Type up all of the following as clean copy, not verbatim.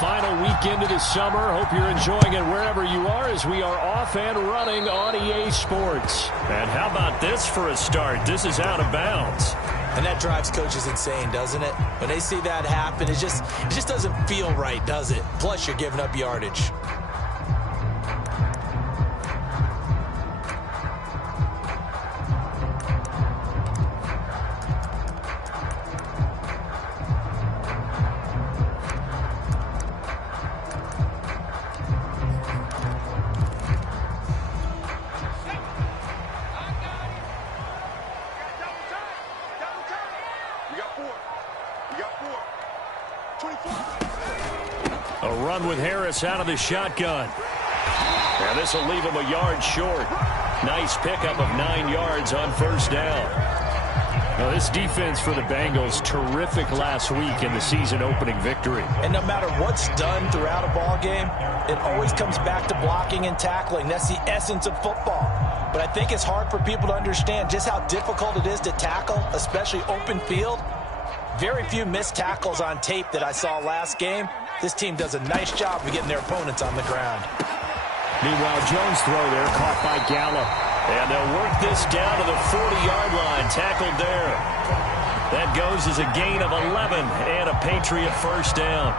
final weekend of the summer. Hope you're enjoying it wherever you are as we are off and running on EA Sports. And how about this for a start? This is out of bounds. And that drives coaches insane, doesn't it? When they see that happen, it just doesn't feel right, does it? Plus, you're giving up yardage. A run with Harris out of the shotgun. And this will leave him a yard short. Nice pickup of 9 yards on first down. Now, this defense for the Bengals, terrific last week in the season-opening victory. And no matter what's done throughout a ball game, it always comes back to blocking and tackling. That's the essence of football. But I think it's hard for people to understand just how difficult it is to tackle, especially open field. Very few missed tackles on tape that I saw last game. This team does a nice job of getting their opponents on the ground. Meanwhile, Jones' throw there caught by Gallup. And they'll work this down to the 40-yard line, tackled there. That goes as a gain of 11 and a Patriot first down.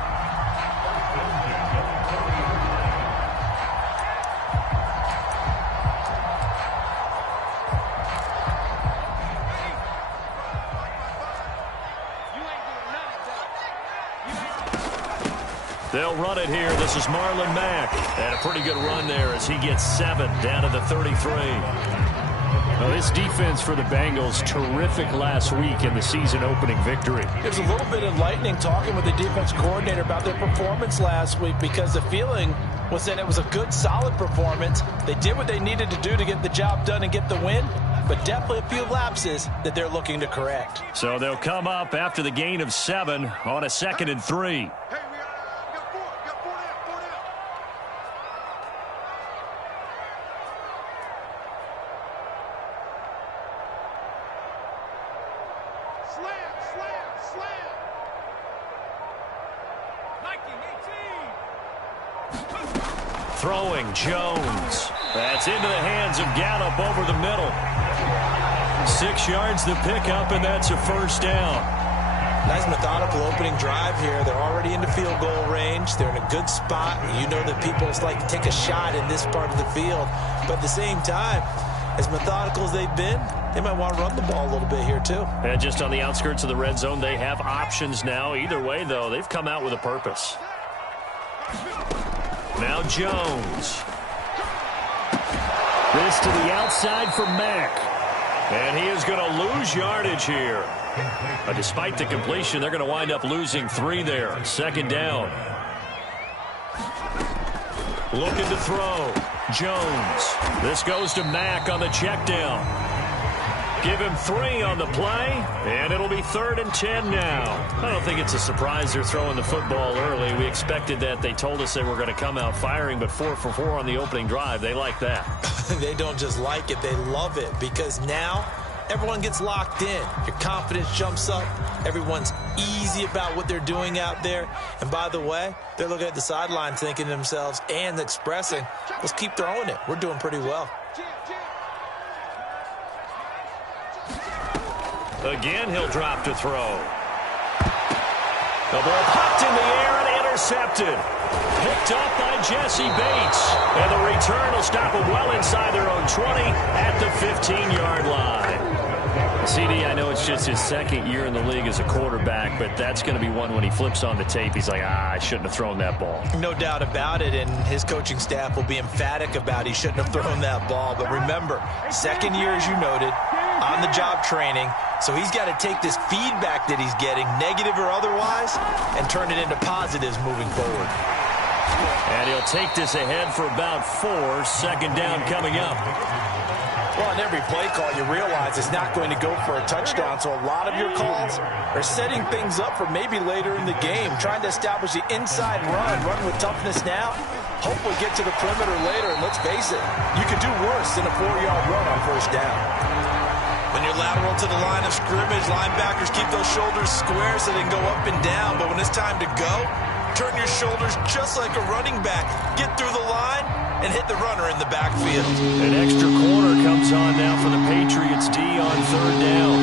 They'll run it here. This is Marlon Mack. And a pretty good run there as he gets 7 down to the 33. Now, this defense for the Bengals, terrific last week in the season-opening victory. It was a little bit enlightening talking with the defense coordinator about their performance last week because the feeling was that it was a good, solid performance. They did what they needed to do to get the job done and get the win, but definitely a few lapses that they're looking to correct. So they'll come up after the gain of 7 on a 2nd and 3. Throwing Jones. That's into the hands of Gallup over the middle. 6 yards the pickup, and that's a first down. Nice methodical opening drive here. They're already into field goal range. They're in a good spot. You know that people like to take a shot in this part of the field. But at the same time, as methodical as they've been, they might want to run the ball a little bit here too. And just on the outskirts of the red zone, they have options now. Either way, though, they've come out with a purpose. Now Jones. This to the outside for Mack. And he is going to lose yardage here. But despite the completion, they're going to wind up losing 3 there. 2nd down. Looking to throw. Jones. This goes to Mack on the check down. Give him 3 on the play, and it'll be 3rd and 10 now. I don't think it's a surprise they're throwing the football early. We expected that. They told us they were going to come out firing, but 4 for 4 on the opening drive. They like that. They don't just like it, they love it, because now everyone gets locked in. Your confidence jumps up. Everyone's easy about what they're doing out there. And by the way, they're looking at the sideline thinking to themselves and expressing, let's keep throwing it. We're doing pretty well. Again, he'll drop to throw. The ball popped in the air and intercepted. Picked up by Jesse Bates. And the return will stop them well inside their own 20 at the 15-yard line. CD, I know it's just his 2nd year in the league as a quarterback, but that's going to be one when he flips on the tape. He's like, I shouldn't have thrown that ball. No doubt about it, and his coaching staff will be emphatic about he shouldn't have thrown that ball. But remember, 2nd year, as you noted, on-the-job training. So he's got to take this feedback that he's getting, negative or otherwise, and turn it into positives moving forward. And he'll take this ahead for about 4. 2nd down coming up. Well, on every play call, you realize it's not going to go for a touchdown, so a lot of your calls are setting things up for maybe later in the game, trying to establish the inside run with toughness now, hopefully get to the perimeter later, and let's face it, you could do worse than a 4-yard run on first down. When you're lateral to the line of scrimmage, linebackers keep those shoulders square so they can go up and down, but when it's time to go, turn your shoulders just like a running back, get through the line, and hit the runner in the backfield. An extra corner comes on now for the Patriots D on third down.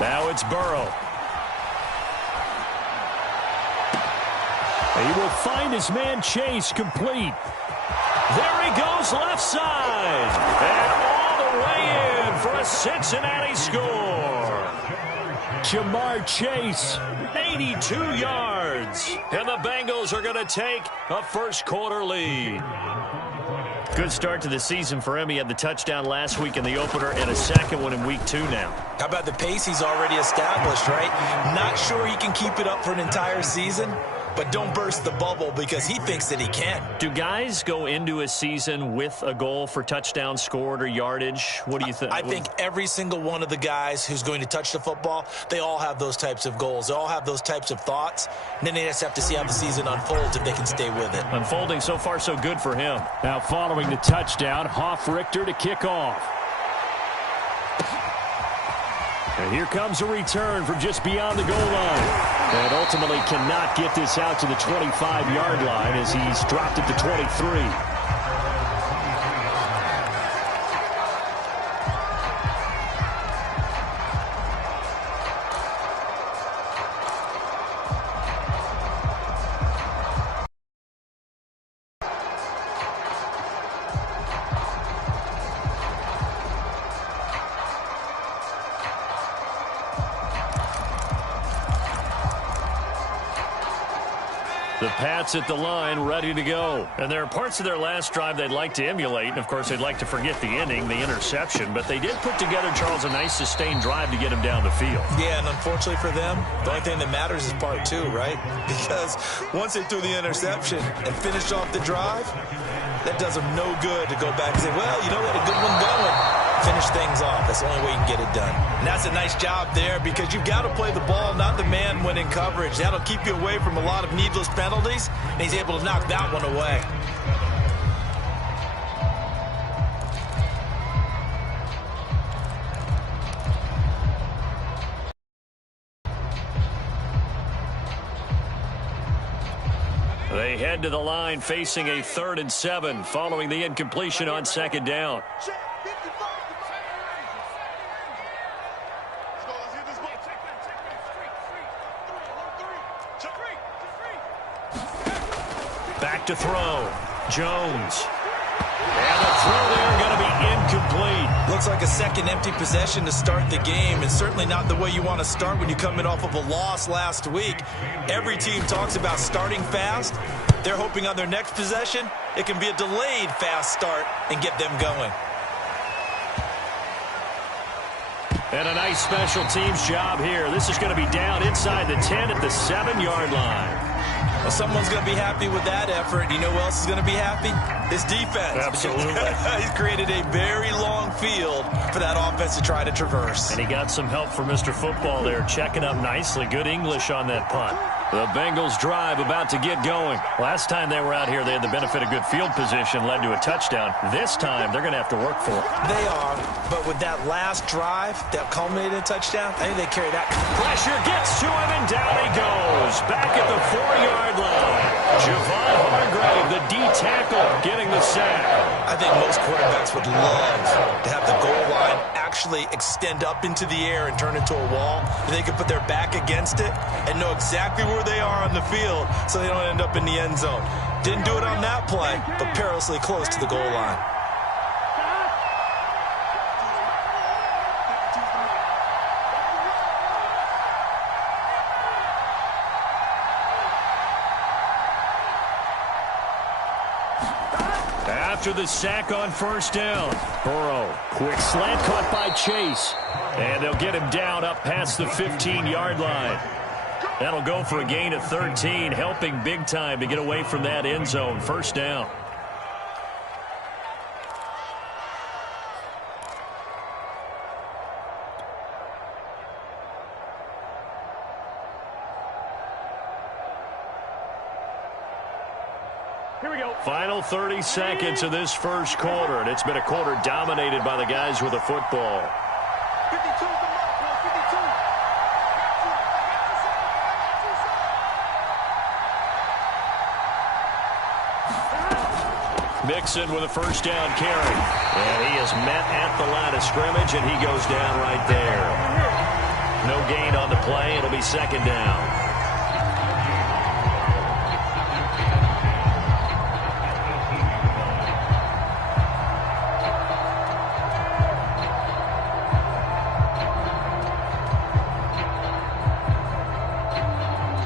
Now it's Burrow. He will find his man Chase complete. There he goes left side. And all the way in for a Cincinnati score. Jamar Chase. 82 yards. And the Bengals are going to take a first quarter lead. Good start to the season for him. He had the touchdown last week in the opener and a second one in week 2 now. How about the pace he's already established, right? Not sure he can keep it up for an entire season, but don't burst the bubble because he thinks that he can. Do guys go into a season with a goal for touchdowns scored or yardage? What do you think? I think every single one of the guys who's going to touch the football, they all have those types of goals. They all have those types of thoughts. And then they just have to see how the season unfolds if they can stay with it. Unfolding so far so good for him. Now following the touchdown, Hoff-Richter to kick off. And here comes a return from just beyond the goal line. And ultimately cannot get this out to the 25-yard line as he's dropped it to 23. The Pats at the line, ready to go. And there are parts of their last drive they'd like to emulate. And, of course, they'd like to forget the inning, the interception. But they did put together, Charles, a nice sustained drive to get him down the field. Yeah, and unfortunately for them, the only thing that matters is part 2, right? Because once they threw the interception and finished off the drive, that does them no good to go back and say, well, you know what, a good one going. Finish things off. That's the only way you can get it done. And that's a nice job there because you've got to play the ball, not the man when in coverage. That'll keep you away from a lot of needless penalties, and he's able to knock that one away. They head to the line facing a 3rd and 7 following the incompletion on 2nd down. Back to throw. Jones. And the throw there going to be incomplete. Looks like a second empty possession to start the game, and certainly not the way you want to start when you're coming off of a loss last week. Every team talks about starting fast. They're hoping on their next possession, it can be a delayed fast start and get them going. And a nice special teams job here. This is going to be down inside the 10 at the 7-yard line. Well, someone's going to be happy with that effort. You know who else is going to be happy? His defense. Absolutely. He's created a very long field for that offense to try to traverse. And he got some help from Mr. Football there, checking up nicely. Good English on that punt. The Bengals drive about to get going. Last time they were out here, they had the benefit of good field position, led to a touchdown. This time, they're going to have to work for it. They are, but with that last drive that culminated in a touchdown, I think they carry that. Pressure gets to him, and down he goes. Back at the 4-yard line. Javon Hargrave, the D tackle, getting the sack. I think most quarterbacks would love to have the goal line actually extend up into the air and turn into a wall. And they can put their back against it and know exactly where they are on the field so they don't end up in the end zone. Didn't do it on that play, but perilously close to the goal line. After the sack on 1st down, Burrow, quick slant caught by Chase. And they'll get him down up past the 15-yard line. That'll go for a gain of 13, helping big time to get away from that end zone. 1st down. Here we go. Final 30 seconds of this first quarter, and it's been a quarter dominated by the guys with the football. 52 is the mark. Mixon with a first down carry. And he is met at the line of scrimmage, and he goes down right there. No gain on the play. It'll be second down.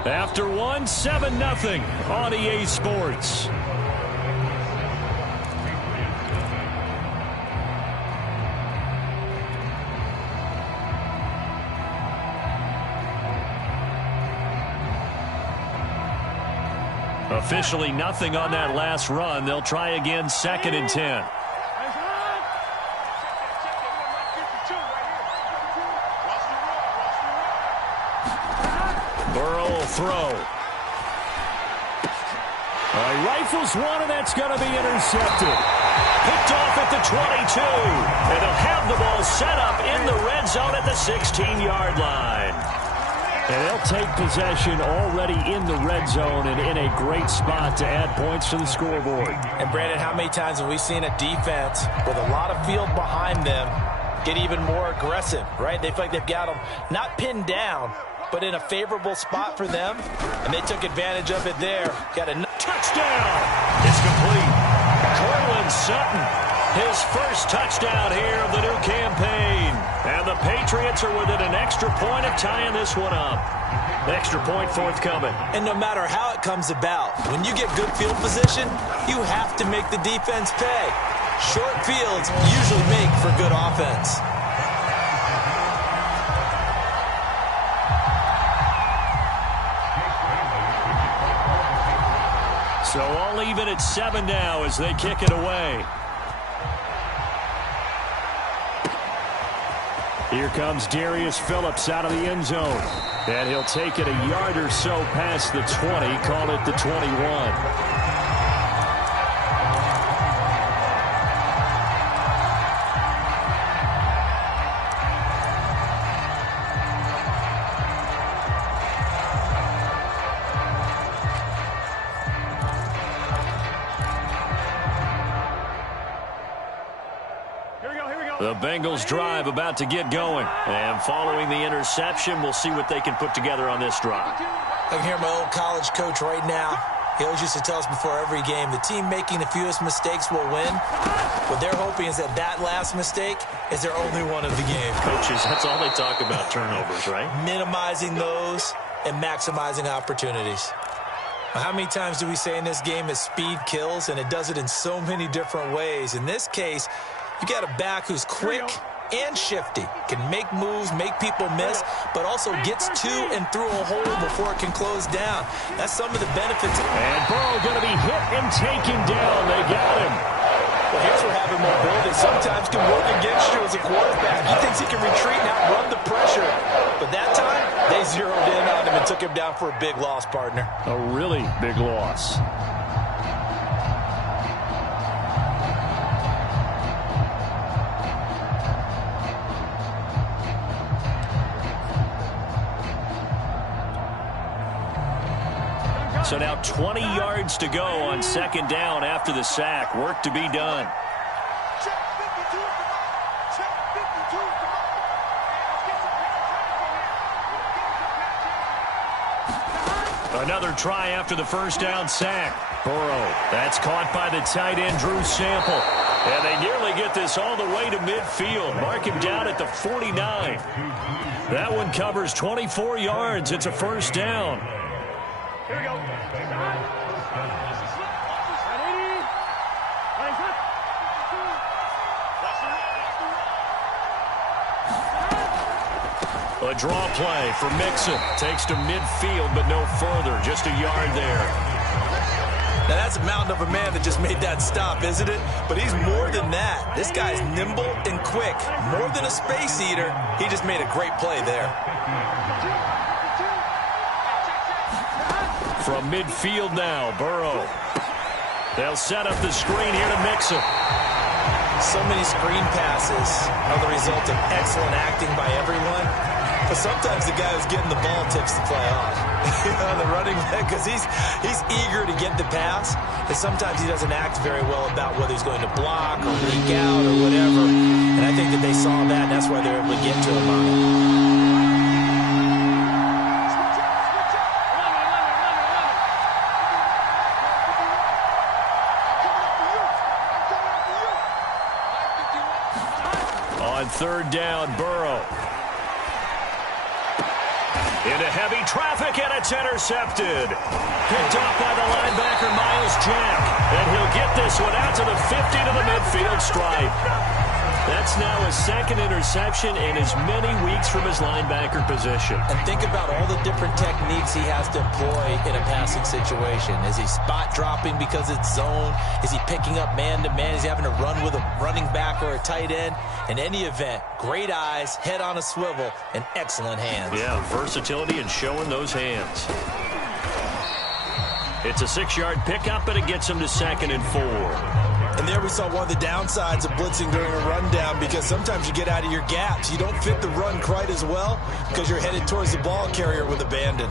After one, 7-0 on EA Sports. Officially nothing on that last run. They'll try again, 2nd and 10. Burrow will throw. He rifles one, and that's going to be intercepted. Picked off at the 22. And they'll have the ball set up in the red zone at the 16-yard line. And they'll take possession already in the red zone and in a great spot to add points to the scoreboard. And, Brandon, how many times have we seen a defense with a lot of field behind them get even more aggressive, right? They feel like they've got them not pinned down, but in a favorable spot for them, and they took advantage of it there. Got a touchdown. It's complete. Cortland Sutton, his first touchdown here of the new campaign. And the Patriots are within an extra point of tying this one up. Extra point forthcoming. And no matter how it comes about, when you get good field position, you have to make the defense pay. Short fields usually make for good offense. So all even at 7 now as they kick it away. Here comes Darius Phillips out of the end zone. And he'll take it a yard or so past the 20, call it the 21. The Bengals drive about to get going. And following the interception, we'll see what they can put together on this drive. I can hear my old college coach right now. He always used to tell us before every game, the team making the fewest mistakes will win. What they're hoping is that that last mistake is their only one of the game. Coaches, that's all they talk about, turnovers, right? Minimizing those and maximizing opportunities. How many times do we say in this game that speed kills, and it does it in so many different ways? In this case, you got a back who's quick and shifty, can make moves, make people miss, but also gets to and through a hole before it can close down. That's some of the benefits. And Burrow going to be hit and taken down. They got him. Well, here's where having mobility sometimes can work against you as a quarterback. He thinks he can retreat and outrun the pressure. But that time, they zeroed in on him and took him down for a big loss, partner. A really big loss. So now 20 yards to go on 2nd down after the sack. Work to be done. Another try after the first down sack. Burrow, that's caught by the tight end, Drew Sample. And they nearly get this all the way to midfield. Mark him down at the 49. That one covers 24 yards. It's a first down. Here we go. A draw play for Mixon. Takes to midfield, but no further. Just a yard there. Now, that's a mountain of a man that just made that stop, isn't it? But he's more than that. This guy's nimble and quick. More than a space eater. He just made a great play there. From midfield now, Burrow. They'll set up the screen here to Mixon. So many screen passes are the result of excellent acting by everyone. But sometimes the guy who's getting the ball tips the play off. On the running back, because he's eager to get the pass, and sometimes he doesn't act very well about whether he's going to block or leak out or whatever. And I think that they saw that, and that's why they're able to get to him on it. On third down, Burrow. Into heavy traffic, and it's intercepted. Picked off by the linebacker, Miles Jack. And he'll get this one out to the 50 to the midfield stripe. That's now his second interception in as many weeks from his linebacker position. And think about all the different techniques he has to employ in a passing situation. Is he spot dropping because it's zone? Is he picking up man-to-man? Is he having to run with a running back or a tight end? In any event, great eyes, head on a swivel, and excellent hands. Yeah, versatility and showing those hands. It's a 6-yard pickup, but it gets him to 2nd and 4. And there we saw one of the downsides of blitzing during a rundown, because sometimes you get out of your gaps. You don't fit the run quite as well because you're headed towards the ball carrier with abandon.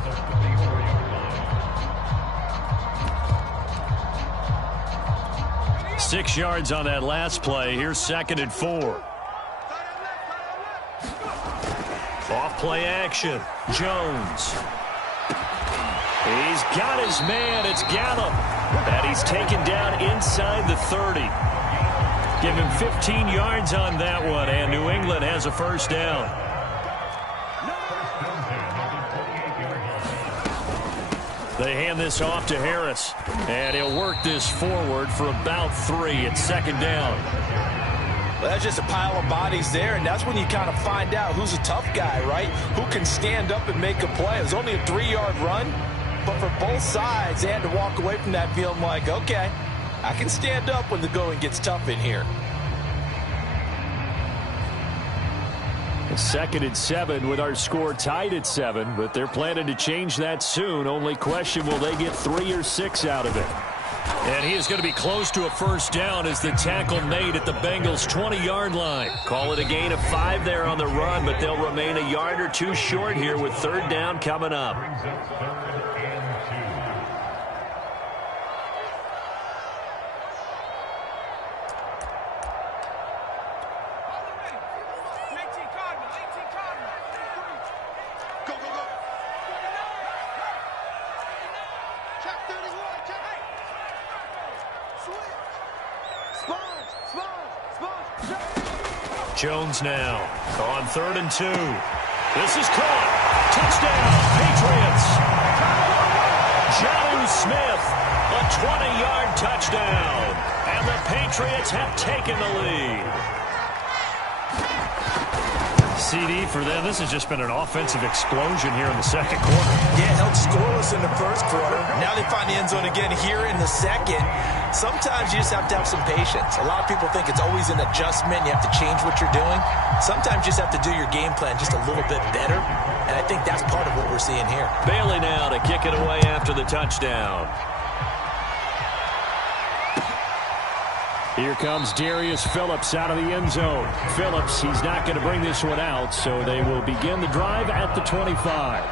Six yards on that last play. Here's 2nd and 4. Off play action. Jones. He's got his man. It's Gallup. And he's taken down inside the 30. Give him 15 yards on that one, and New England has a first down. They hand this off to Harris, and he'll work this forward for about 3. It's 2nd down. Well, that's just a pile of bodies there, and that's when you kind of find out who's a tough guy, right? Who can stand up and make a play. It was only a 3-yard run, but for both sides, they had to walk away from that feeling like, okay, I can stand up when the going gets tough in here. 2nd and 7 with our score tied at 7, but they're planning to change that soon. Only question, will they get 3 or 6 out of it? And he is going to be close to a first down as the tackle made at the Bengals' 20-yard line. Call it a gain of 5 there on the run, but they'll remain a yard or 2 short here with 3rd down coming up. Jones now on 3rd and 2. This is caught. Touchdown, Patriots. Jonnu Smith, a 20-yard touchdown. And the Patriots have taken the lead. CD for them. This has just been an offensive explosion here in the 2nd quarter. Yeah, held scoreless in the 1st quarter. Now they find the end zone again here in the 2nd. Sometimes you just have to have some patience. A lot of people think it's always an adjustment. You have to change what you're doing. Sometimes you just have to do your game plan just a little bit better. And I think that's part of what we're seeing here. Bailey now to kick it away after the touchdown. Here comes Darius Phillips out of the end zone. Phillips, he's not going to bring this one out, so they will begin the drive at the 25.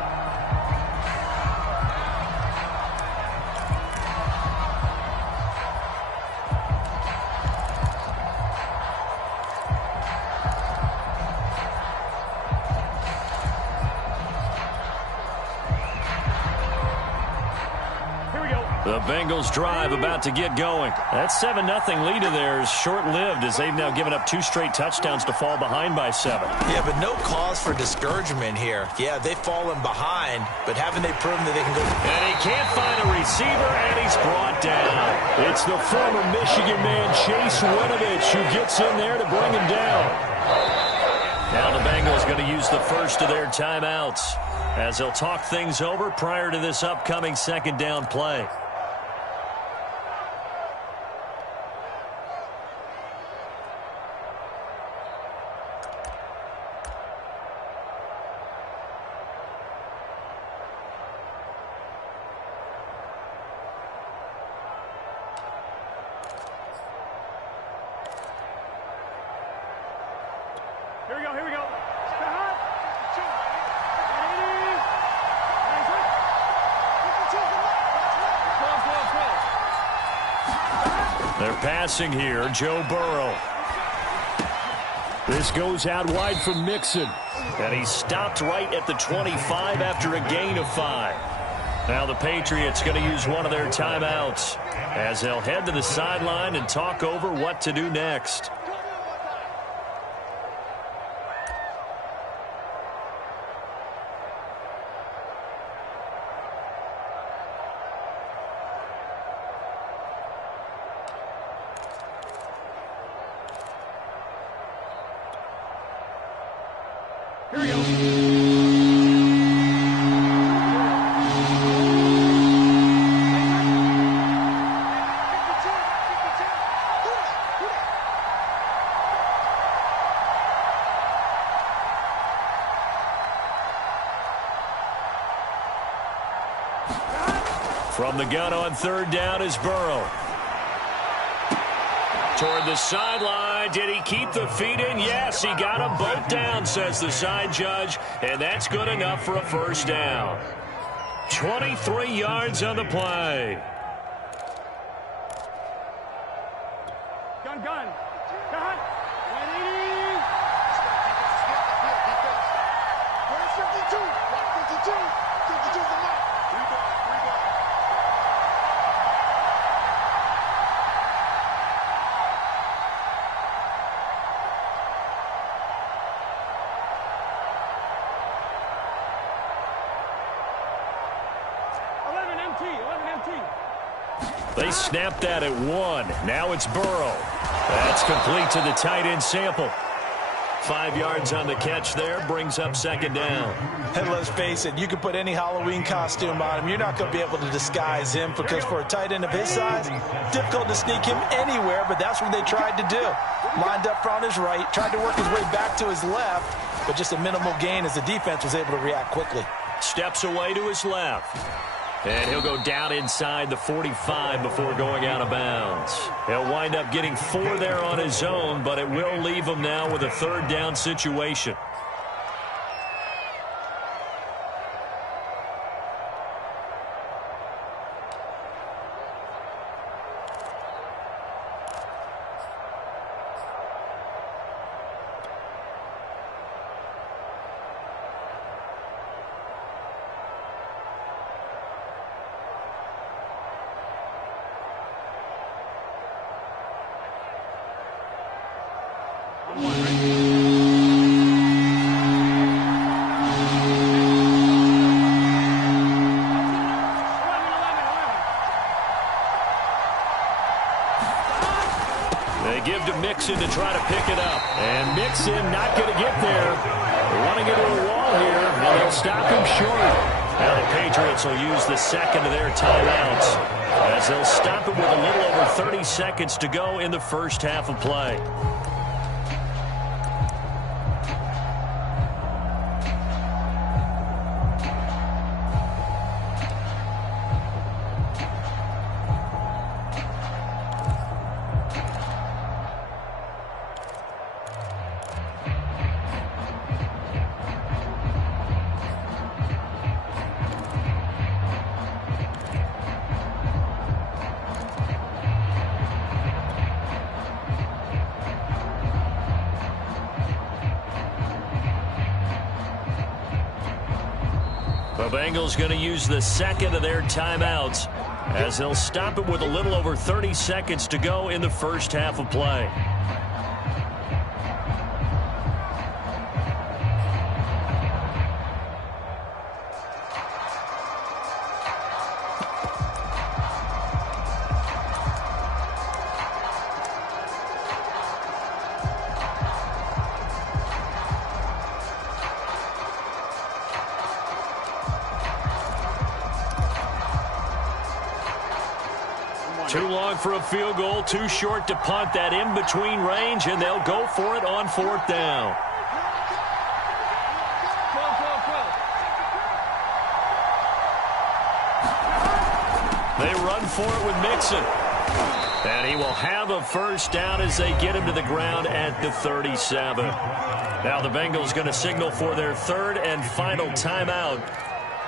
The Bengals drive about to get going. That 7-0 lead of theirs short-lived as they've now given up 2 straight touchdowns to fall behind by 7. Yeah, but no cause for discouragement here. Yeah, they've fallen behind, but haven't they proven that they can go? And he can't find a receiver, and he's brought down. It's the former Michigan man, Chase Winovich, who gets in there to bring him down. Now the Bengals going to use the first of their timeouts as they'll talk things over prior to this upcoming 2nd down play. Here we go. They're passing here, Joe Burrow. This goes out wide for Mixon. And he stopped right at the 25 after a gain of 5. Now the Patriots going to use one of their timeouts as they'll head to the sideline and talk over what to do next. Here we go. From the gun on third down is Burrow. Toward the sideline. Did he keep the feet in? Yes, he got them both down, says the side judge. And that's good enough for a first down. 23 yards on the play. Gun. Gun. 180. Where's 52? 52. 52 is the mark. 3 ball. 3 ball. They snapped that at 1. Now it's Burrow. That's complete to the tight end Sample. 5 yards on the catch there, brings up second down. And let's face it, you can put any Halloween costume on him. You're not going to be able to disguise him because for a tight end of his size, difficult to sneak him anywhere, but that's what they tried to do. Lined up front his right, tried to work his way back to his left, but just a minimal gain as the defense was able to react quickly. Steps away to his left. And he'll go down inside the 45 before going out of bounds. He'll wind up getting 4 there on his own, but it will leave him now with a third down situation. They give to Mixon to try to pick it up. And Mixon not going to get there. Running into a wall here, and they'll stop him short. Now the Patriots will use the second of their timeouts as they'll stop it with a little over 30 seconds to go in the first half of play. The Bengals going to use the second of their timeouts as they'll stop it with a little over 30 seconds to go in the first half of play. Too long for a field goal, too short to punt. That in-between range, and they'll go for it on fourth down. They run for it with Mixon. And he will have a first down as they get him to the ground at the 37. Now the Bengals going to signal for their third and final timeout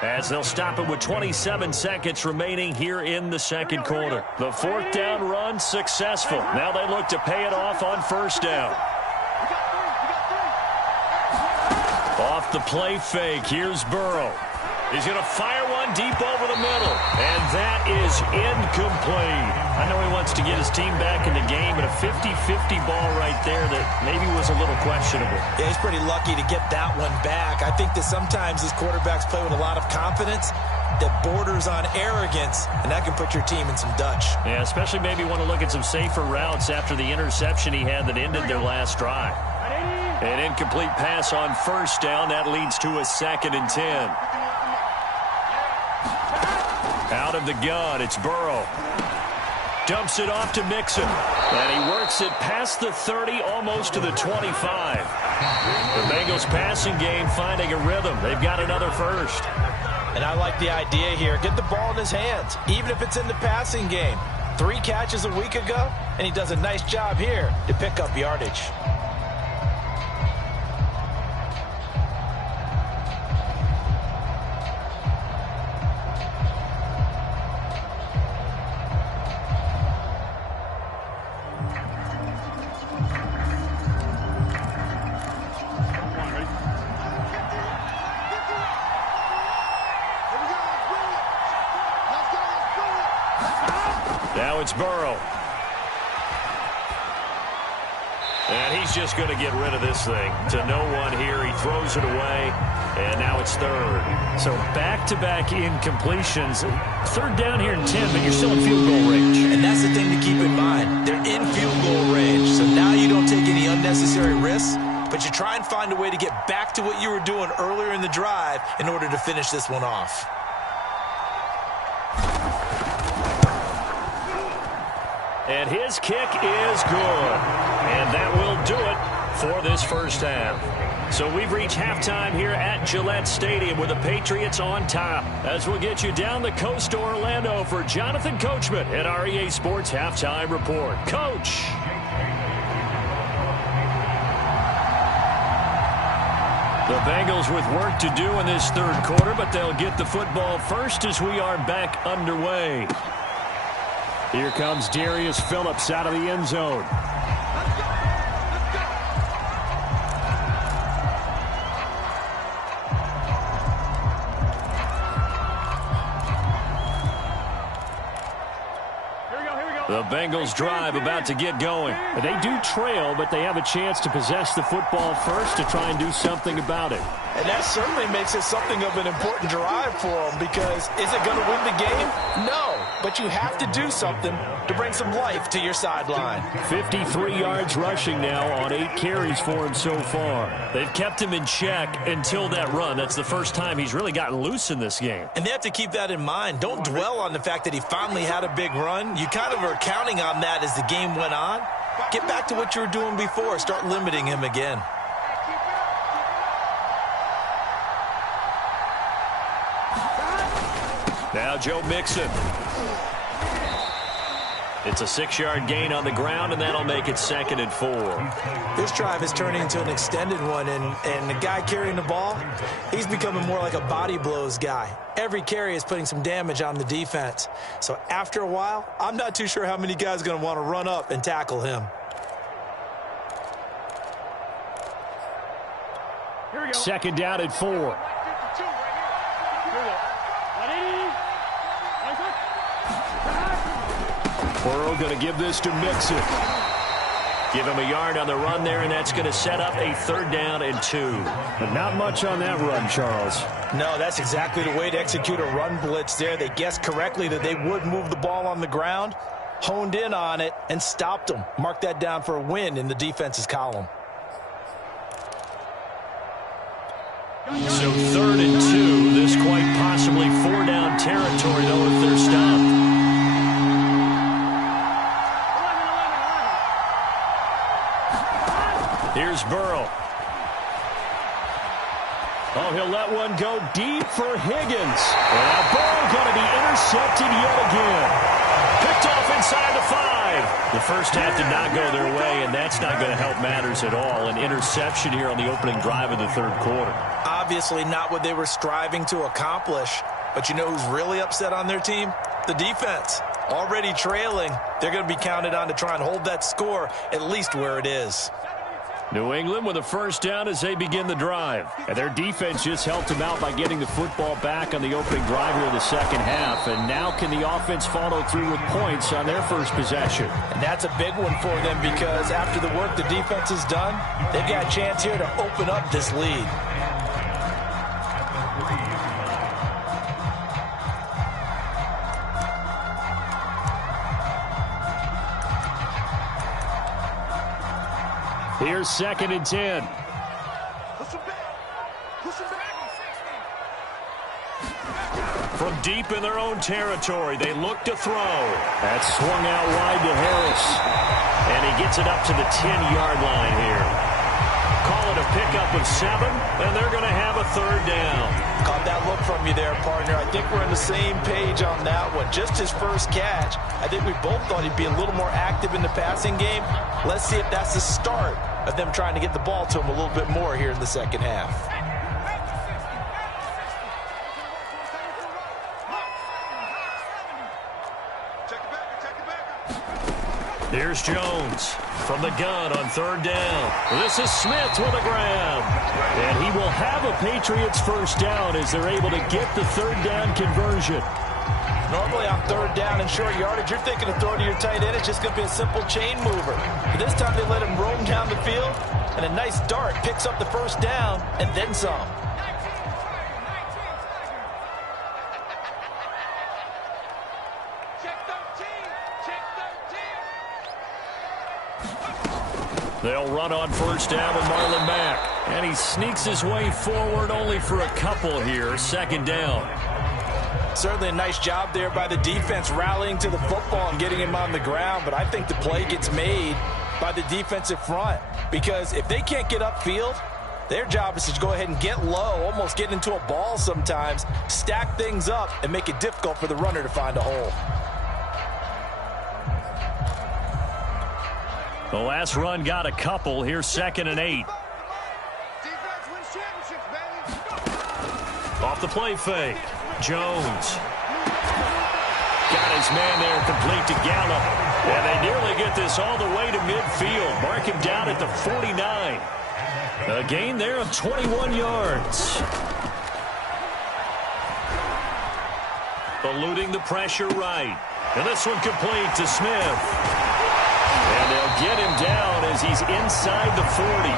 as they'll stop it with 27 seconds remaining here in the second quarter. The fourth down run successful. Now they look to pay it off on first down. Off the play fake, here's Burrow. He's going to fire one deep over the middle, and that is incomplete. I know he wants to get his team back in the game, but a 50-50 ball right there that maybe was a little questionable. Yeah, he's pretty lucky to get that one back. I think that sometimes these quarterbacks play with a lot of confidence that borders on arrogance, and that can put your team in some Dutch. Yeah, especially maybe want to look at some safer routes after the interception he had that ended their last drive. An incomplete pass on first down. That leads to a 2nd and 10. Out of the gun, it's Burrow. Dumps it off to Mixon. And he works it past the 30, almost to the 25. The Bengals passing game finding a rhythm. They've got another first. And I like the idea here. Get the ball in his hands, even if it's in the passing game. 3 catches a week ago, and he does a nice job here to pick up yardage. Now it's Burrow. And he's just going to get rid of this thing. To no one here. He throws it away. And now it's 3rd. So back-to-back incompletions. 3rd down here in 10, but you're still in field goal range. And that's the thing to keep in mind. They're in field goal range. So now you don't take any unnecessary risks, but you try and find a way to get back to what you were doing earlier in the drive in order to finish this one off. And his kick is good. And that will do it for this first half. So we've reached halftime here at Gillette Stadium with the Patriots on top. As we'll get you down the coast to Orlando for Jonathan Coachman at our EA Sports Halftime Report. Coach. The Bengals with work to do in this 3rd quarter, but they'll get the football first as we are back underway. Here comes Darius Phillips out of the end zone. The Bengals drive about to get going. They do trail, but they have a chance to possess the football first to try and do something about it. And that certainly makes it something of an important drive for them, because is it going to win the game? No, but you have to do something to bring some life to your sideline. 53 yards rushing now on 8 carries for him so far. They've kept him in check until that run. That's the first time he's really gotten loose in this game. And they have to keep that in mind. Don't dwell on the fact that he finally had a big run. You kind of are counting on that as the game went on. Get back to what you were doing before. Start limiting him again. Now Joe Mixon. It's a 6-yard gain on the ground, and that'll make it 2nd and 4. This drive is turning into an extended one, and the guy carrying the ball, he's becoming more like a body blows guy. Every carry is putting some damage on the defense. So after a while, I'm not too sure how many guys are going to want to run up and tackle him. Here we go. 2nd down and 4. Burrow going to give this to Mixon. Give him a yard on the run there, and that's going to set up a 3rd down and 2. But not much on that run, Charles. No, that's exactly the way to execute a run blitz there. They guessed correctly that they would move the ball on the ground, honed in on it, and stopped them. Mark that down for a win in the defense's column. So 3rd and 2. This quite possibly 4-down territory, though, if they're stopped. Here's Burrow. Oh, he'll let one go deep for Higgins. And now Burrow going to be intercepted yet again. Picked off inside the 5. The first half did not go their way, and that's not going to help matters at all. An interception here on the opening drive of the 3rd quarter. obviously not what they were striving to accomplish. But you know who's really upset on their team? The defense. Already trailing, they're going to be counted on to try and hold that score at least where it is. New England with a first down as they begin the drive. And their defense just helped them out by getting the football back on the opening drive here in the second half. And now can the offense follow through with points on their first possession? And that's a big one for them because after the work the defense has done, they've got a chance here to open up this lead. Here's 2nd and 10. From deep in their own territory, they look to throw. That's swung out wide to Harris. And he gets it up to the 10-yard line here. Call it a pickup of 7, and they're going to have a 3rd down. Caught that look from you there, partner. I think we're on the same page on that one. Just his first catch. I think we both thought he'd be a little more active in the passing game. Let's see if that's the start of them trying to get the ball to him a little bit more here in the second half. Here's Jones from the gun on 3rd down. This is Smith with a grab. And he will have a Patriots first down as they're able to get the 3rd down conversion. Normally on 3rd down and short yardage, you're thinking of throwing to your tight end. It's just going to be a simple chain mover. But this time they let him roam down the field, and a nice dart picks up the first down and then some. They'll run on first down with Marlon Mack. And he sneaks his way forward only for a couple here. 2nd down. Certainly a nice job there by the defense rallying to the football and getting him on the ground. But I think the play gets made by the defensive front. Because if they can't get upfield, their job is to go ahead and get low, almost get into a ball sometimes, stack things up, and make it difficult for the runner to find a hole. The last run got a couple. Here's 2nd and 8. Off the play fake. Jones. Got his man there complete to Gallup. And they nearly get this all the way to midfield. Mark him down at the 49. A gain there of 21 yards. Eluding the pressure right. And this one complete to Smith. And they'll get him down as he's inside the 40.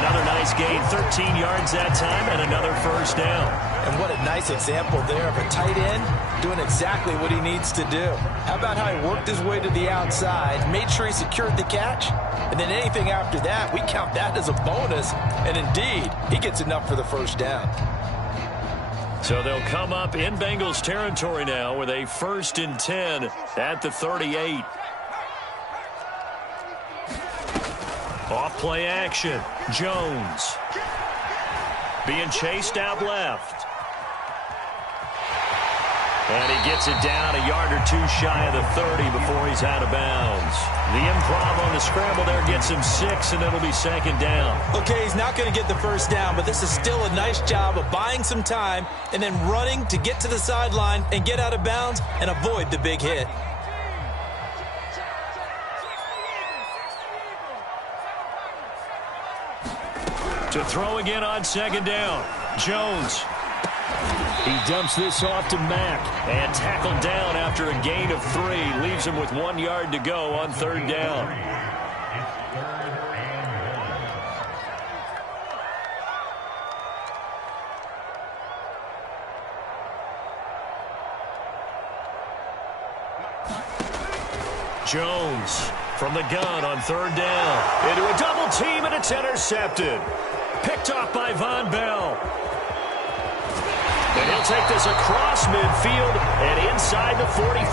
Another nice gain, 13 yards that time, and another first down. And what a nice example there of a tight end doing exactly what he needs to do. How about how he worked his way to the outside, made sure he secured the catch, and then anything after that, we count that as a bonus. And indeed, he gets enough for the first down. So they'll come up in Bengals territory now with a 1st and 10 at the 38. Off play action. Jones. Being chased out left. And he gets it down a yard or two shy of the 30 before he's out of bounds. The improv on the scramble there gets him 6, and it'll be 2nd down. Okay, he's not going to get the first down, but this is still a nice job of buying some time and then running to get to the sideline and get out of bounds and avoid the big hit. To throw again on 2nd down. Jones. He dumps this off to Mack. And tackled down after a gain of 3. Leaves him with 1 yard to go on 3rd down. Jones from the gun on 3rd down. Into a double team, and it's intercepted. Picked off by Von Bell. And he'll take this across midfield and inside the 45.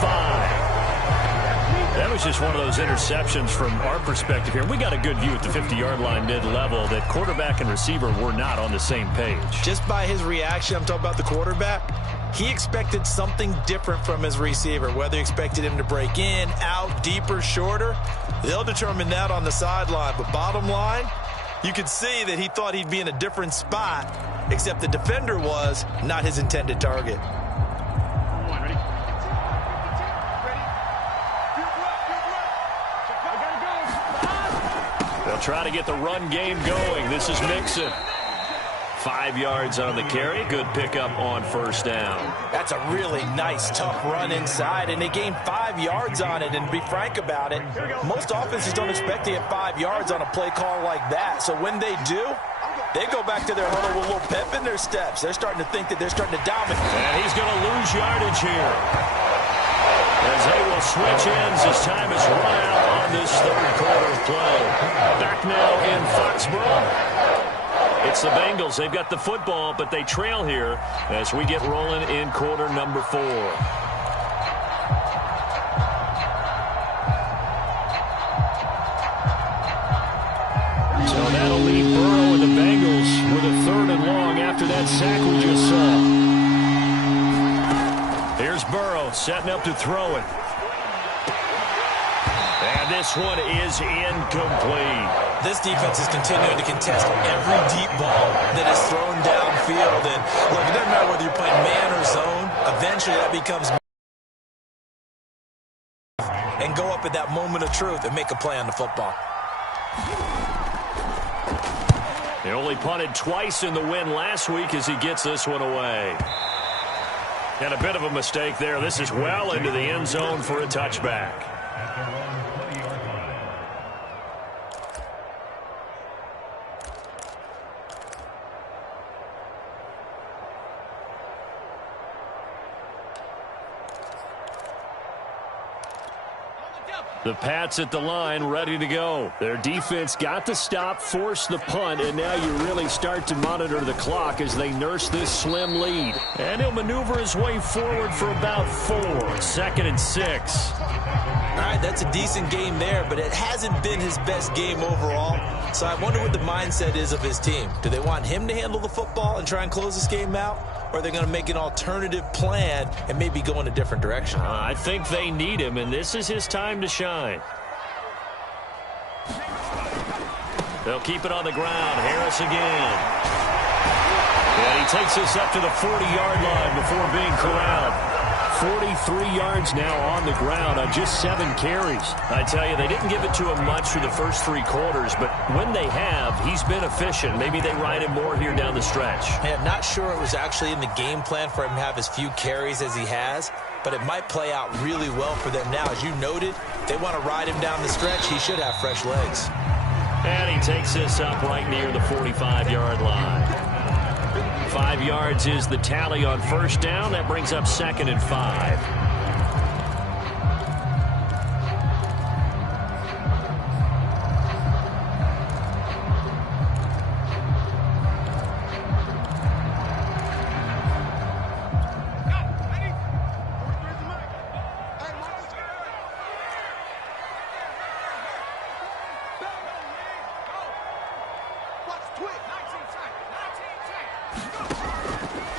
That was just one of those interceptions from our perspective here. We got a good view at the 50-yard line mid-level that quarterback and receiver were not on the same page. Just by his reaction, I'm talking about the quarterback, he expected something different from his receiver. Whether he expected him to break in, out, deeper, shorter, they'll determine that on the sideline. But bottom line, You could see that he thought he'd be in a different spot, except the defender was not his intended target. They'll try to get the run game going. This is Mixon. 5 yards on the carry. Good pickup on first down. That's a really nice, tough run inside, and they gained 5 yards on it. And to be frank about it, most offenses don't expect to get 5 yards on a play call like that. So when they do, they go back to their huddle with a little pep in their steps. They're starting to think that they're starting to dominate. And he's going to lose yardage here, as they will switch ends as time is run out on this third quarter of play. Back now in Foxborough. It's the Bengals. They've got the football, but they trail here as we get rolling in quarter number 4. So that'll leave Burrow and the Bengals with a 3rd and long after that sack we just saw. Here's Burrow setting up to throw it. And this one is incomplete. This defense is continuing to contest every deep ball that is thrown downfield. And look, it doesn't matter whether you're playing man or zone. Eventually that becomes and go up at that moment of truth and make a play on the football. They only punted twice in the win last week as he gets this one away. And a bit of a mistake there. This is well into the end zone for a touchback. The Pats at the line, ready to go. Their defense got the stop, forced the punt, and now you really start to monitor the clock as they nurse this slim lead. And he'll maneuver his way forward for about 4. 2nd and 6. All right, that's a decent game there, but it hasn't been his best game overall. So I wonder what the mindset is of his team. Do they want him to handle the football and try and close this game out? Or are they going to make an alternative plan and maybe go in a different direction? I think they need him, and this is his time to shine. They'll keep it on the ground. Harris again. And he takes this up to the 40-yard line before being corralled. 43 yards now on the ground on just 7 carries. I tell you, they didn't give it to him much through the first 3 quarters, but when they have, he's been efficient. Maybe they ride him more here down the stretch. Yeah, not sure it was actually in the game plan for him to have as few carries as he has, but it might play out really well for them now. As you noted, they want to ride him down the stretch. He should have fresh legs. And he takes this up right near the 45-yard line. 5 yards is the tally on first down. That brings up 2nd and 5.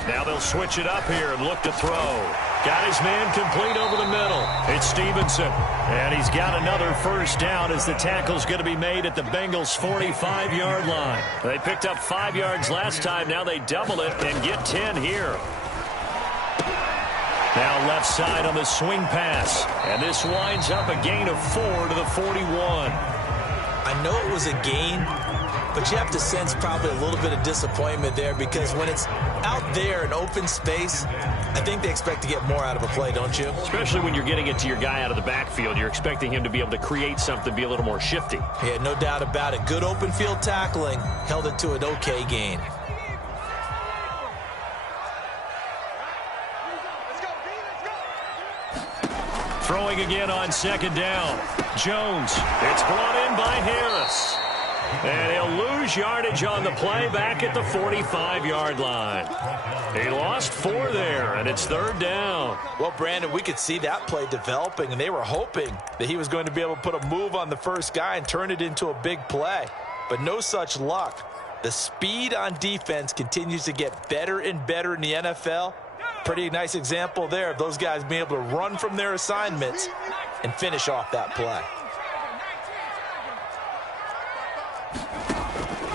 Now they'll switch it up here and look to throw. Got his man complete over the middle. It's Stevenson. And he's got another first down as the tackle's going to be made at the Bengals' 45-yard line. They picked up 5 yards last time. Now they double it and get 10 here. Now left side on the swing pass. And this winds up a gain of 4 to the 41. I know it was a gain, but you have to sense probably a little bit of disappointment there because when it's out there in open space, I think they expect to get more out of a play, don't you? Especially when you're getting it to your guy out of the backfield. You're expecting him to be able to create something, be a little more shifty. Yeah, no doubt about it. Good open field tackling. Held it to an okay gain. Throwing again on 2nd down. Jones. It's brought in by Harris. And he'll lose yardage on the play back at the 45-yard line. He lost 4 there, and it's 3rd down. Well, Brandon, we could see that play developing, and they were hoping that he was going to be able to put a move on the first guy and turn it into a big play. But no such luck. The speed on defense continues to get better and better in the NFL. Pretty nice example there of those guys being able to run from their assignments and finish off that play.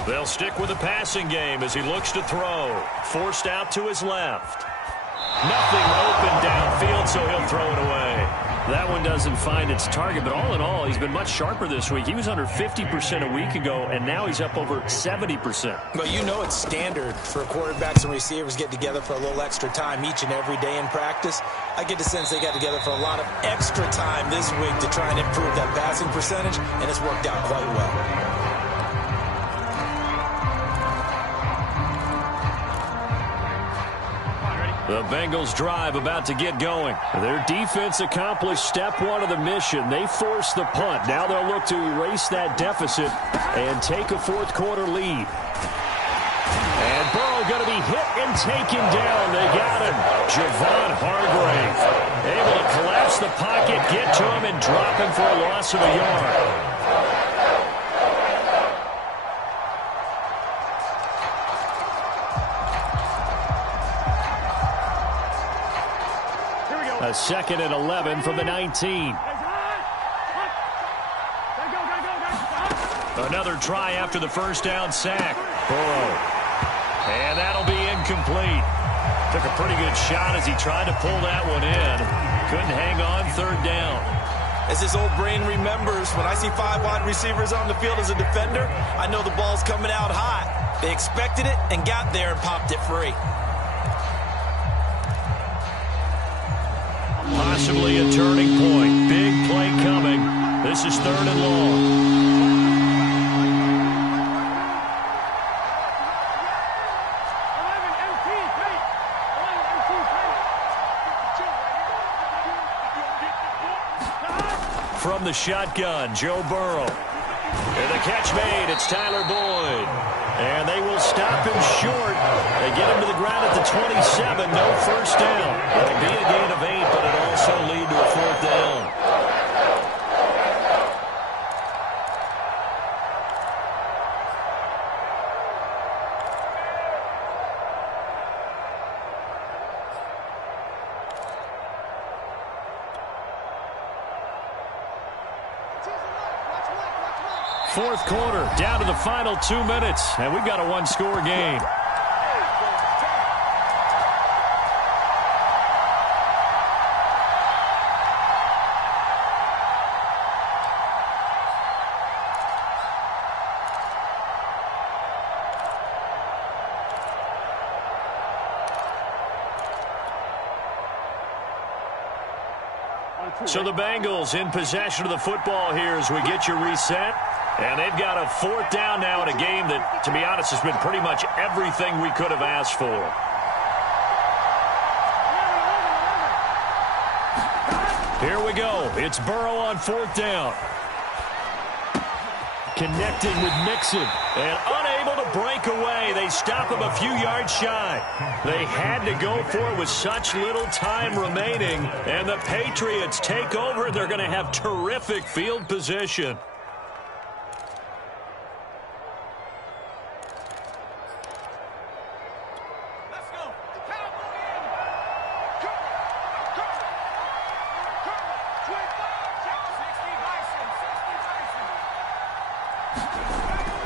They'll stick with the passing game as he looks to throw. Forced out to his left. Nothing open downfield, so he'll throw it away. That one doesn't find its target, but all in all, he's been much sharper this week. He was under 50% a week ago, and now he's up over 70%. Well, you know it's standard for quarterbacks and receivers get together for a little extra time each and every day in practice. I get the sense they got together for a lot of extra time this week to try and improve that passing percentage, and it's worked out quite well. The Bengals drive about to get going. Their defense accomplished step one of the mission. They forced the punt. Now they'll look to erase that deficit and take a fourth quarter lead. And Burrow going to be hit and taken down. They got him. Javon Hargrave able to collapse the pocket, get to him, and drop him for a loss of a yard. A second and 11 from the 19. Another try after the first down sack. Burrow. And that'll be incomplete. Took a pretty good shot as he tried to pull that one in. Couldn't hang on third down. As his old brain remembers, when I see 5 wide receivers on the field as a defender, I know the ball's coming out high. They expected it and got there and popped it free. Possibly a turning point. Big play coming. This is third and long. From the shotgun, Joe Burrow. And the catch made. It's Tyler Boyd. And they will stop him short. They get him to the ground at the 27. No first down. It'll be a gain of 8, but it'll also lead to a fourth down. Fourth quarter, down to the final 2 minutes, and we've got a one-score game. So the Bengals in possession of the football here as we get you reset. And they've got a fourth down now in a game that, to be honest, has been pretty much everything we could have asked for. Here we go. It's Burrow on fourth down. Connecting with Mixon. And unable to break away. They stop him a few yards shy. They had to go for it with such little time remaining. And the Patriots take over. They're going to have terrific field position.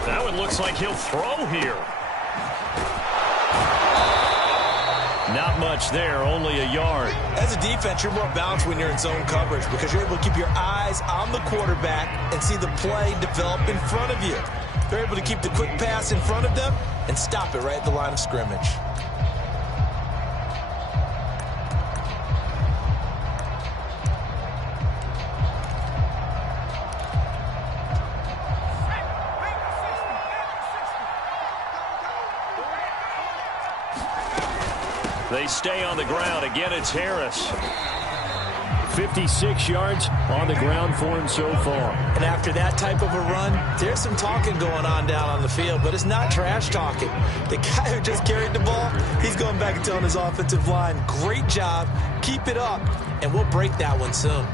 That one looks like he'll throw here. Not much there, only a yard. As a defense, you're more balanced when you're in zone coverage because you're able to keep your eyes on the quarterback and see the play develop in front of you. They're able to keep the quick pass in front of them and stop it right at the line of scrimmage. They stay on the ground. Again, it's Harris. 56 yards on the ground for him so far. And after that type of a run, there's some talking going on down on the field, but it's not trash talking. The guy who just carried the ball, he's going back and telling his offensive line, great job, keep it up, and we'll break that one soon.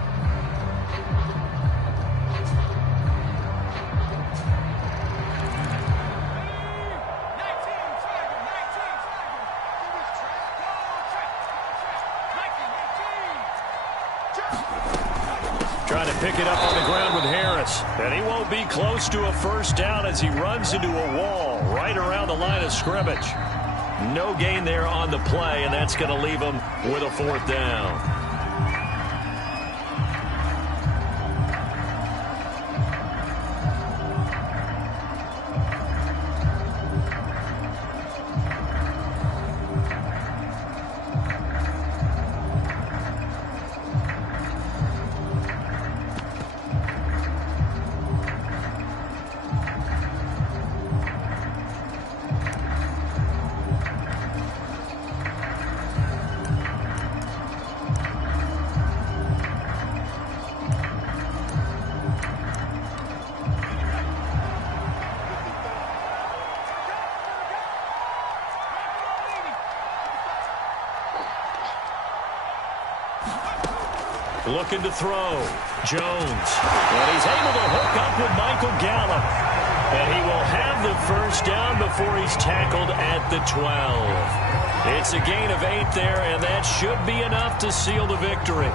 Trying to pick it up on the ground with Harris. And he won't be close to a first down as he runs into a wall right around the line of scrimmage. No gain there on the play, and that's going to leave him with a fourth down. Looking to throw. Jones. And he's able to hook up with Michael Gallup. And he will have the first down before he's tackled at the 12. It's a gain of 8 there, and that should be enough to seal the victory.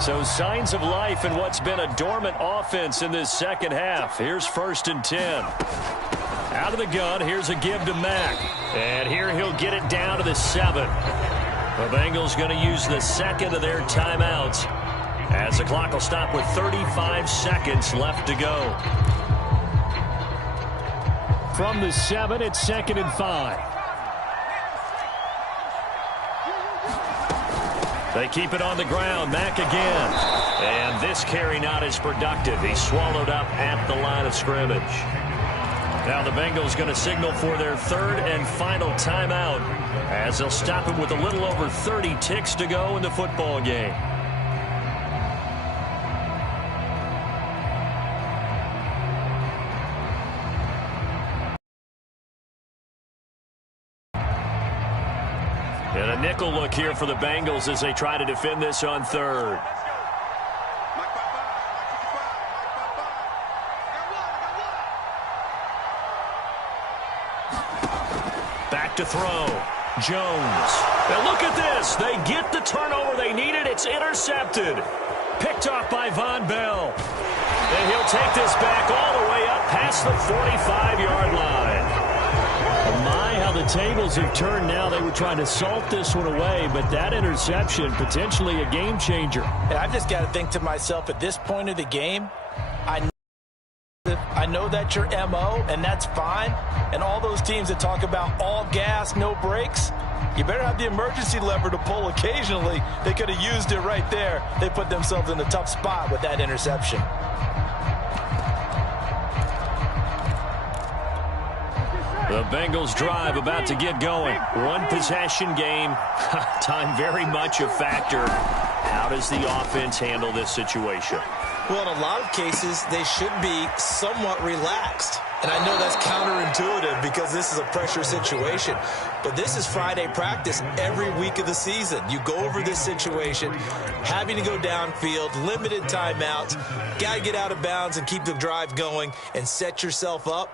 So signs of life in what's been a dormant offense in this second half. Here's 1st and 10. Out of the gun, here's a give to Mack. And here he'll get it down to the 7. The Bengals going to use the second of their timeouts as the clock will stop with 35 seconds left to go. From the 7, it's 2nd and 5. They keep it on the ground. Mack again. And this carry not as productive. He's swallowed up at the line of scrimmage. Now the Bengals going to signal for their 3rd and final timeout as they'll stop him with a little over 30 ticks to go in the football game. And a nickel look here for the Bengals as they try to defend this on 3rd. Back to throw. Jones. And look at this. They get the turnover they needed. It's intercepted. Picked off by Von Bell. And he'll take this back all the way up past the 45-yard line. My, how the tables have turned now. They were trying to salt this one away, but that interception, potentially a game changer. And I've just got to think to myself, at this point of the game, I know that's your MO, and that's fine. And all those teams that talk about all gas, no brakes, you better have the emergency lever to pull occasionally. They could have used it right there. They put themselves in a tough spot with that interception. The Bengals drive about to get going. One possession game. Time very much a factor. How does the offense handle this situation? Well, in a lot of cases, they should be somewhat relaxed. And I know that's counterintuitive because this is a pressure situation. But this is Friday practice every week of the season. You go over this situation, having to go downfield, limited timeouts, got to get out of bounds and keep the drive going and set yourself up.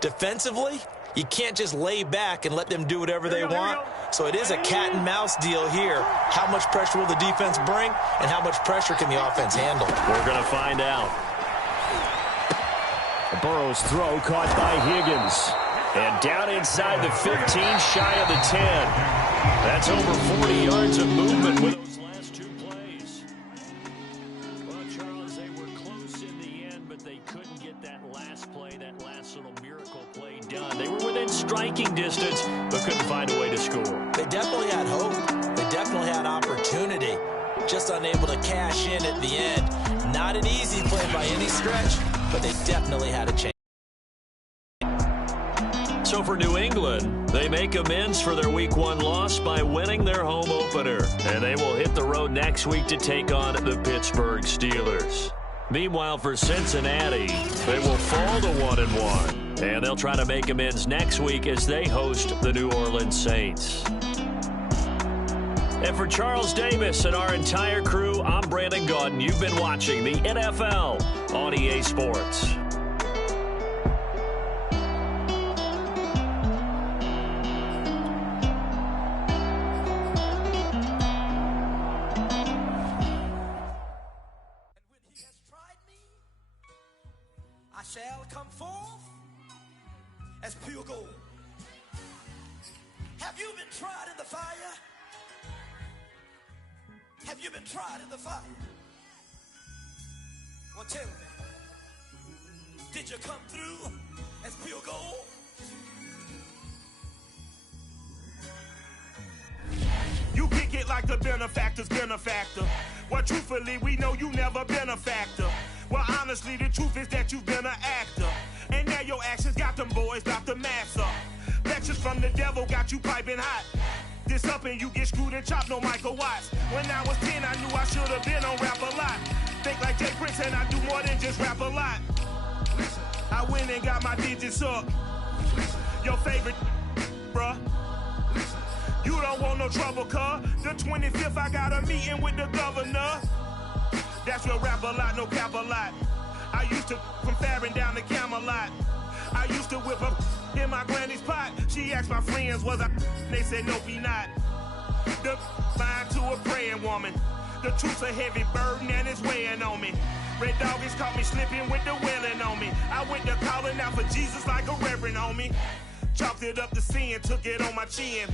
Defensively, you can't just lay back and let them do whatever they want. So it is a cat and mouse deal here. How much pressure will the defense bring, and how much pressure can the offense handle? We're going to find out. Burrow's throw caught by Higgins. And down inside the 15, shy of the 10. That's over 40 yards of movement with those last 2 plays. Well, Charles, they were close in the end, but they couldn't get that last play, that last little miracle play done. They were within striking distance, but couldn't find a way to score. They definitely had hope. They definitely had opportunity. Just unable to cash in at the end. Not an easy play by any stretch, but they definitely had a chance. So for New England, they make amends for their Week 1 loss by winning their home opener. And they will hit the road next week to take on the Pittsburgh Steelers. Meanwhile, for Cincinnati, they will fall to 1-1. And they'll try to make amends next week as they host the New Orleans Saints. And for Charles Davis and our entire crew, I'm Brandon Gaudin. You've been watching the NFL on EA Sports. as pure gold. Have you been tried in the fire? Have you been tried in the fire? Well, tell me, did you come through as pure gold? You kick it like the benefactor's benefactor. Well, truthfully, we know you never been a factor. Well, honestly, the truth is that you've been an actor. And now your actions got them boys about to mass up. Lectures from the devil got you piping hot. This up and you get screwed and chopped, no Michael Watts. When I was 10, I knew I should have been on Rap a Lot. Think like Jay Prince and I do more than just rap a lot. I went and got my digits up. Your favorite, bruh. You don't want no trouble, cuz. The 25th, I got a meeting with the governor. That's real rap a lot, no cap a lot. I used to from Farron down to Camelot. I used to whip up in my granny's pot. She asked my friends, was I? They said, no, be not. The line to a praying woman. The truth's a heavy burden and it's weighing on me. Red Doggies caught me slipping with the wailing on me. I went to calling out for Jesus like a reverend on me. Chopped it up to sin, took it on my chin.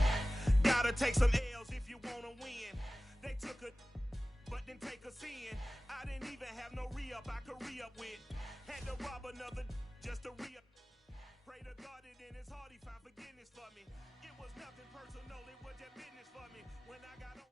Gotta take some L's if you wanna win. They took a, but didn't take a sin. I didn't even have no re-up I could re-up with. Had to rob another just to re-up. Pray to God that in his heart he found forgiveness for me. It was nothing personal, it was just business for me. When I got on